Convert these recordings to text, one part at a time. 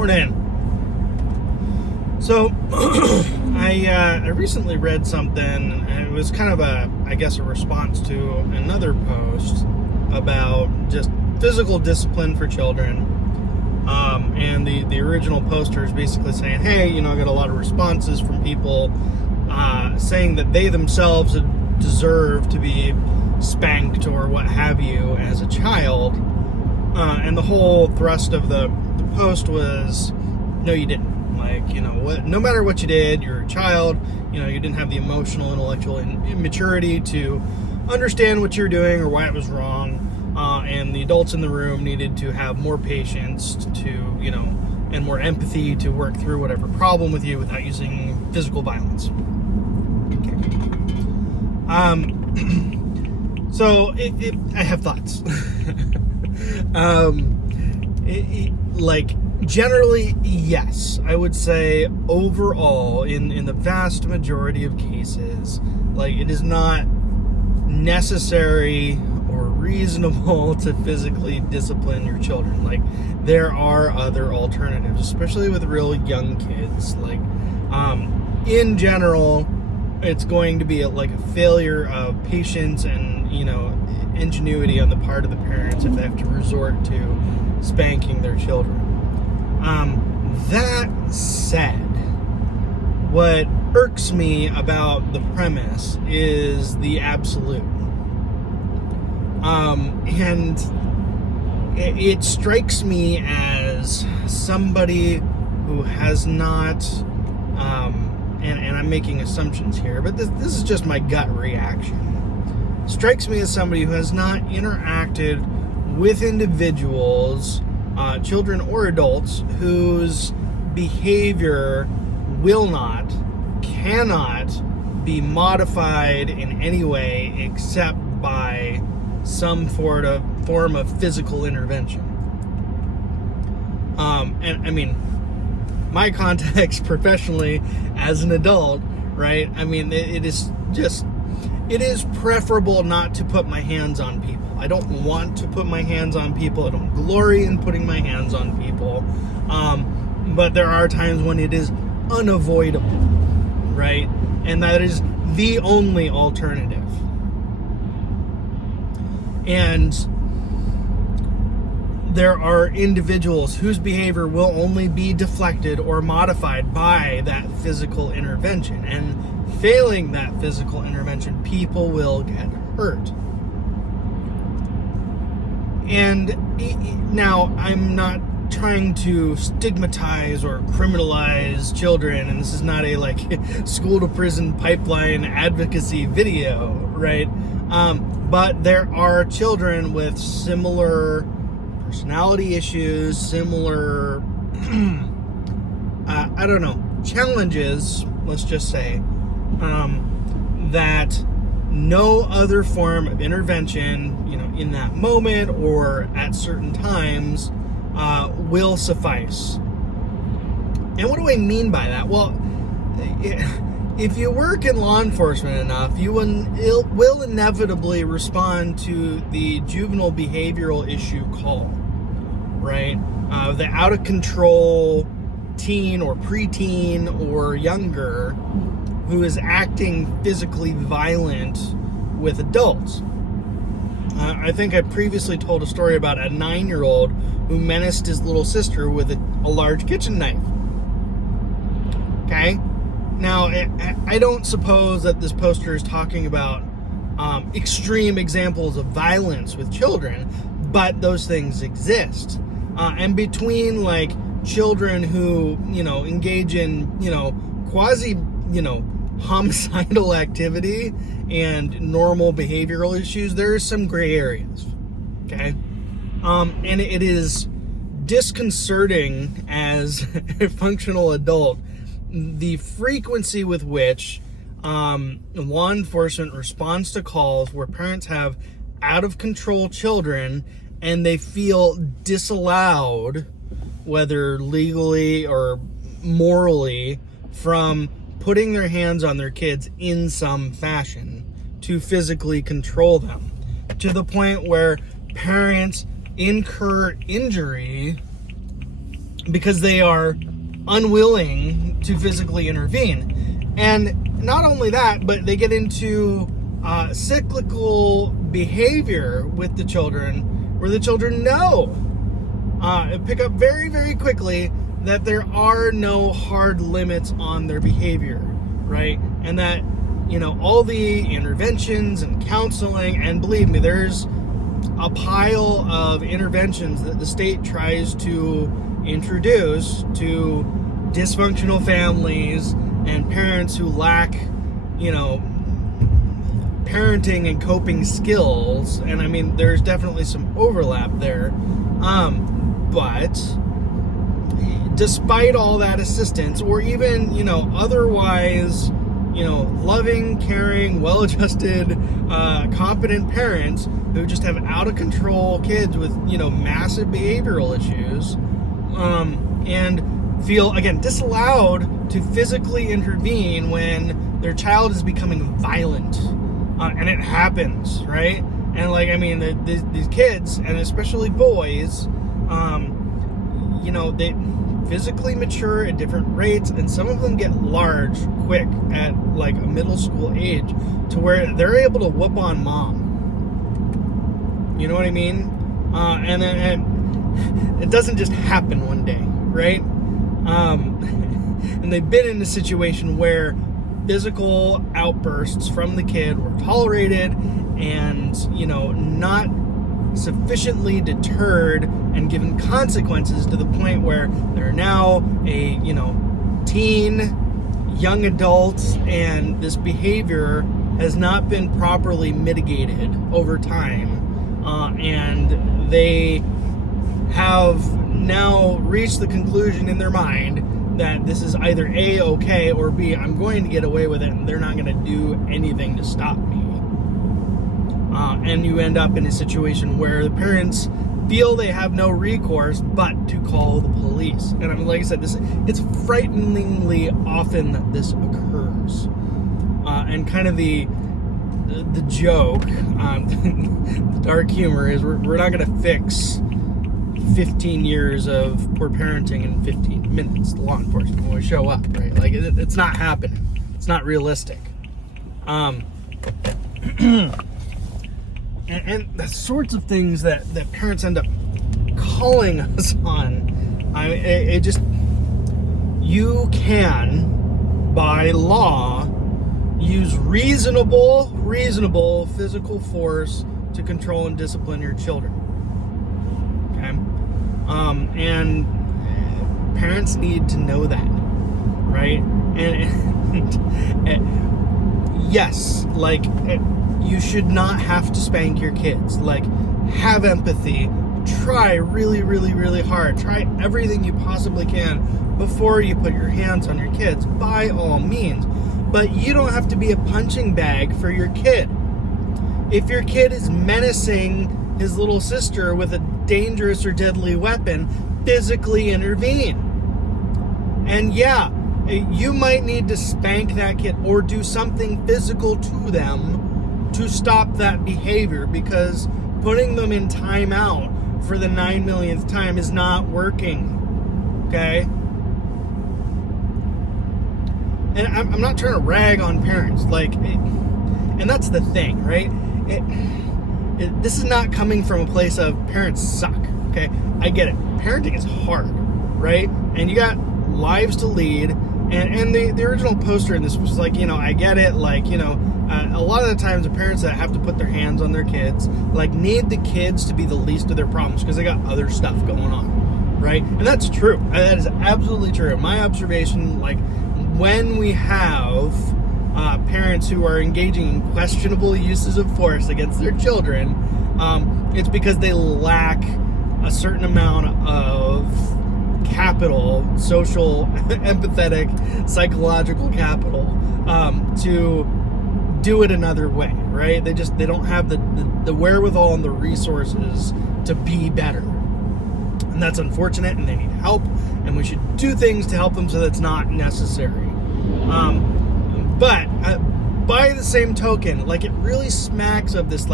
Morning. So, I recently read something, and it was kind of a response to another post about just physical discipline for children. And the original poster is basically saying, hey, I got a lot of responses from people saying that they themselves deserve to be spanked or what have you as a child. And the whole thrust of the post was, no, you didn't. No matter what you did, you're a child. You didn't have the emotional, intellectual immaturity to understand what you were doing or why it was wrong. And the adults in the room needed to have more patience and more empathy to work through whatever problem with you without using physical violence. Okay. So I have thoughts. Generally, yes. I would say overall, in the vast majority of cases, it is not necessary or reasonable to physically discipline your children. There are other alternatives, especially with real young kids. In general, it's going to be a failure of patience and, ingenuity on the part of the parents if they have to resort to spanking their children. That said, what irks me about the premise is the absolute. And it strikes me as somebody who has not, and I'm making assumptions here, but this is just my gut reaction. Strikes me as somebody who has not interacted with individuals, children or adults, whose behavior cannot be modified in any way except by some form of physical intervention. And I mean, my context professionally as an adult, right? I mean, it is preferable not to put my hands on people. I don't want to put my hands on people. I don't glory in putting my hands on people. But there are times when it is unavoidable, right? And that is the only alternative. And there are individuals whose behavior will only be deflected or modified by that physical intervention. And failing that physical intervention, people will get hurt. And now, I'm not trying to stigmatize or criminalize children, and this is not a school to prison pipeline advocacy video, right? But there are children with similar personality issues, similar challenges, let's just say, that no other form of intervention, in that moment or at certain times, will suffice. And what do I mean by that? Well, if you work in law enforcement enough, you will inevitably respond to the juvenile behavioral issue call, right? The out of control teen or preteen or younger who is acting physically violent with adults. I think I previously told a story about a 9-year-old who menaced his little sister with a large kitchen knife. Okay? Now, I don't suppose that this poster is talking about extreme examples of violence with children, but those things exist. And between, children who, engage in, quasi, homicidal activity and normal behavioral issues, there are some gray areas, okay? And it is disconcerting as a functional adult, the frequency with which law enforcement responds to calls where parents have out-of-control children and they feel disallowed, whether legally or morally, from putting their hands on their kids in some fashion to physically control them, to the point where parents incur injury because they are unwilling to physically intervene. And not only that, but they get into cyclical behavior with the children, where the children know, pick up very, very quickly that there are no hard limits on their behavior, right? And that, all the interventions and counseling, and believe me, there's a pile of interventions that the state tries to introduce to dysfunctional families and parents who lack, parenting and coping skills. And I mean, there's definitely some overlap there. But despite all that assistance, or even, otherwise, loving, caring, well-adjusted, competent parents who just have out-of-control kids with, massive behavioral issues, and feel, again, disallowed to physically intervene when their child is becoming violent. And it happens, right? And these kids, and especially boys, they physically mature at different rates, and some of them get large quick at like a middle school age, to where they're able to whoop on mom. You know what I mean? And it doesn't just happen one day, right? And they've been in a situation where physical outbursts from the kid were tolerated and, not sufficiently deterred and given consequences, to the point where they're now a, teen, young adults, and this behavior has not been properly mitigated over time. And they have now reached the conclusion in their mind that this is either A, okay, or B, I'm going to get away with it, and they're not going to do anything to stop me. And you end up in a situation where the parents feel they have no recourse but to call the police. And like I said, it's frighteningly often that this occurs. And kind of the joke, the dark humor is we're not going to fix 15 years of poor parenting in 15 minutes. The law enforcement when we show up, right? Like it's not happening. It's not realistic. And the sorts of things that parents end up calling us on, you can, by law, use reasonable physical force to control and discipline your children. Okay? And parents need to know that, right? And yes, you should not have to spank your kids. Have empathy. Try really, really, really hard. Try everything you possibly can before you put your hands on your kids, by all means. But you don't have to be a punching bag for your kid. If your kid is menacing his little sister with a dangerous or deadly weapon, physically intervene. And yeah, you might need to spank that kid or do something physical to them to stop that behavior, because putting them in timeout for the 9 millionth time is not working. Okay? And I'm not trying to rag on parents, and that's the thing, right? This is not coming from a place of parents suck, okay? I get it. Parenting is hard, right? And you got lives to lead, and the original poster in this was I get it, a lot of the times the parents that have to put their hands on their kids, need the kids to be the least of their problems because they got other stuff going on, right? And that's true. That is absolutely true. My observation, when we have parents who are engaging in questionable uses of force against their children, it's because they lack a certain amount of capital, social, empathetic, psychological capital, to do it another way, right? They don't have the wherewithal and the resources to be better. And that's unfortunate, and they need help, and we should do things to help them so that's not necessary. But by the same token, it really smacks of this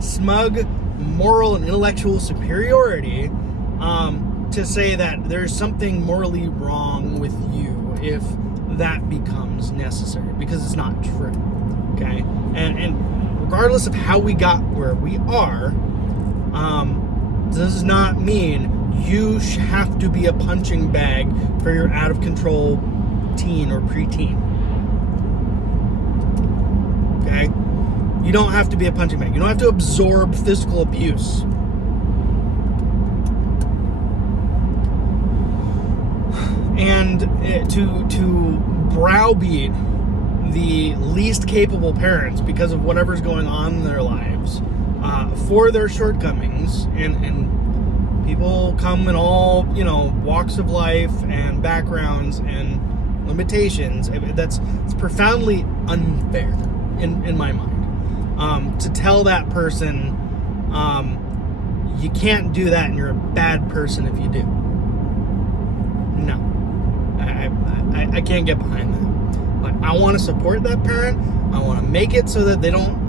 smug moral and intellectual superiority to say that there's something morally wrong with you if that becomes necessary, because it's not true. Okay? And regardless of how we got where we are, does not mean you have to be a punching bag for your out of control teen or preteen. Okay? You don't have to be a punching bag. You don't have to absorb physical abuse. And to browbeat the least capable parents because of whatever's going on in their lives for their shortcomings, and people come in all, walks of life and backgrounds and limitations. It's profoundly unfair in my mind, to tell that person you can't do that and you're a bad person if you do. No, I can't get behind that. Like, I want to support that parent. I want to make it so that they don't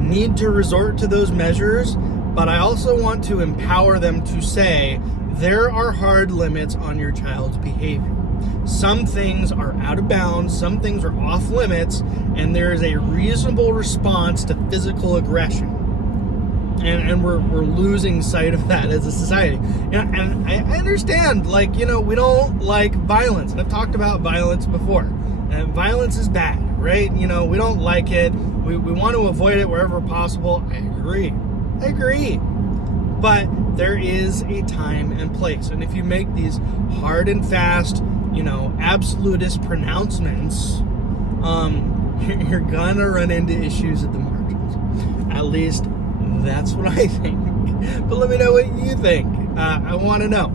need to resort to those measures, but I also want to empower them to say there are hard limits on your child's behavior. Some things are out of bounds, some things are off limits, and there is a reasonable response to physical aggression. And we're losing sight of that as a society. And I understand, we don't like violence. I've talked about violence before. And violence is bad, right? We don't like it. We want to avoid it wherever possible. I agree. But there is a time and place. And if you make these hard and fast, absolutist pronouncements, you're gonna run into issues at the margins. At least that's what I think. But let me know what you think. I want to know.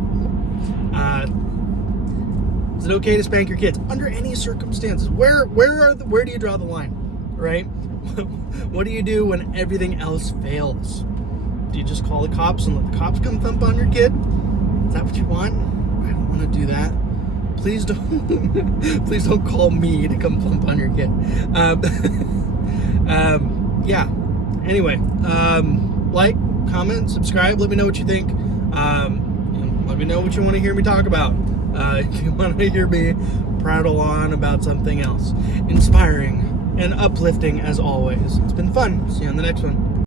Is it okay to spank your kids under any circumstances? Where do you draw the line, right? What do you do when everything else fails? Do you just call the cops and let the cops come thump on your kid? Is that what you want? I don't want to do that. Please don't. Please don't call me to come thump on your kid. Yeah. Anyway, like, comment, subscribe. Let me know what you think. Let me know what you want to hear me talk about. If you want to hear me prattle on about something else. Inspiring and uplifting as always. It's been fun. See you on the next one.